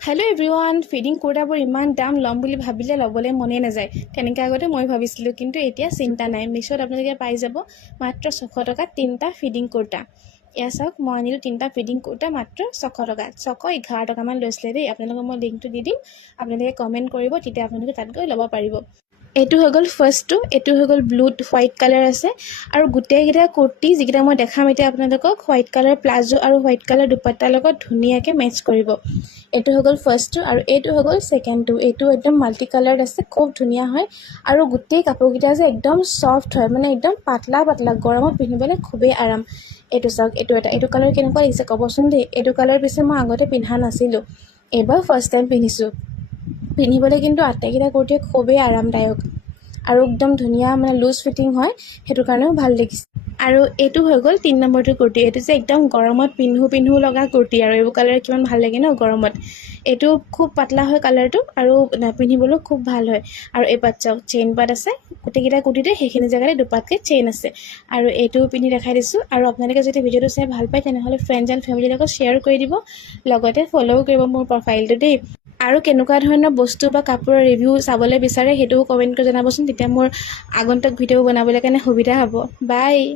Hello' everyone, feeding কুৰ্তাবোৰ ইমান দাম ল'ম বুলি ভাবিলে ল'বলৈ মনেই নাযায়। তেনেকৈ আগতে মই ভাবিছিলোঁ, কিন্তু এতিয়া চিন্তা নাই। মিছত আপোনালোকে পাই যাব মাত্ৰ 600 টকাত 3টা ফিডিং কুৰ্তা। এয়া চাওক, মই আনিলোঁ 3টা ফিডিং কুৰ্তা মাত্ৰ 600 টকাত। 611 টকামান লৈছিলে দেই। আপোনালোকক মই লিংকটো দি দিম, আপোনালোকে কমেণ্ট কৰিব, তেতিয়া আপোনালোকে তাত গৈ ল'ব পাৰিব। এইটো হৈ গ'ল ফাৰ্ষ্টটো, এইটো হৈ গ'ল ব্লুত হোৱাইট কালাৰ আছে। আৰু গোটেইকেইটা কুৰ্তি যিকেইটা মই দেখাম এতিয়া আপোনালোকক, হোৱাইট কালাৰ প্লাজো আৰু হোৱাইট কালাৰ দুপাট্টাৰ লগত ধুনীয়াকৈ মেটচ কৰিব। এইটো হৈ গ'ল ফাৰ্ষ্টটো, আৰু এইটো হৈ গ'ল ছেকেণ্ডটো। এইটো একদম মাল্টি কালাৰ্ড আছে, খুব ধুনীয়া হয়। আৰু গোটেই কাপোৰকেইটা যে একদম ছফ্ট হয়, মানে একদম পাতলা পাতলা, গৰমত পিন্ধিবলৈ খুবেই আৰাম। এইটো চাওক, এইটো কালাৰ কেনেকুৱা লাগিছে ক'বচোন দেই। এইটো কালাৰ পিছে মই আগতে পিন্ধা নাছিলোঁ, এইবাৰ ফাৰ্ষ্ট টাইম পিন্ধিছোঁ। পিন্ধিবলৈ কিন্তু আটাইকেইটা কুৰ্তি খুবেই আৰামদায়ক আৰু একদম ধুনীয়া, মানে লুজ ফিটিং হয়, সেইটো কাৰণেও ভাল লাগিছে। আৰু এইটো হৈ গ'ল 3 নম্বৰটো কুৰ্তি। এইটো যে একদম গৰমত পিন্ধো লগা কুৰ্তি, আৰু এইবোৰ কালাৰ কিমান ভাল লাগে ন গৰমত। এইটো খুব পাতলা হয় কালাৰটো, আৰু পিন্ধিবলৈও খুব ভাল হয়। আৰু এই পাত চাওক, চেইন পাত আছে গোটেইকেইটা কুৰ্তিতে, সেইখিনি জেগাতে দুপাতকৈ চেইন আছে। আৰু এইটোও পিন্ধি দেখাই দিছোঁ। আৰু আপোনালোকে যদি ভিডিঅ'টো চাই ভাল পায়, তেনেহ'লে ফ্ৰেণ্ডছ এণ্ড ফেমিলিৰ লগত শ্বেয়াৰ কৰি দিব, লগতে ফ'ল'ও কৰিব মোৰ প্ৰফাইলটো দেই। আৰু কেনেকুৱা ধৰণৰ বস্তু বা কাপোৰৰ ৰিভিউ চাবলৈ বিচাৰে সেইটোও কমেণ্ট কৰি জনাবচোন, তেতিয়া মোৰ আগন্তুক ভিডিঅ' বনাবলৈ কাৰণে সুবিধা হ'ব। বাই।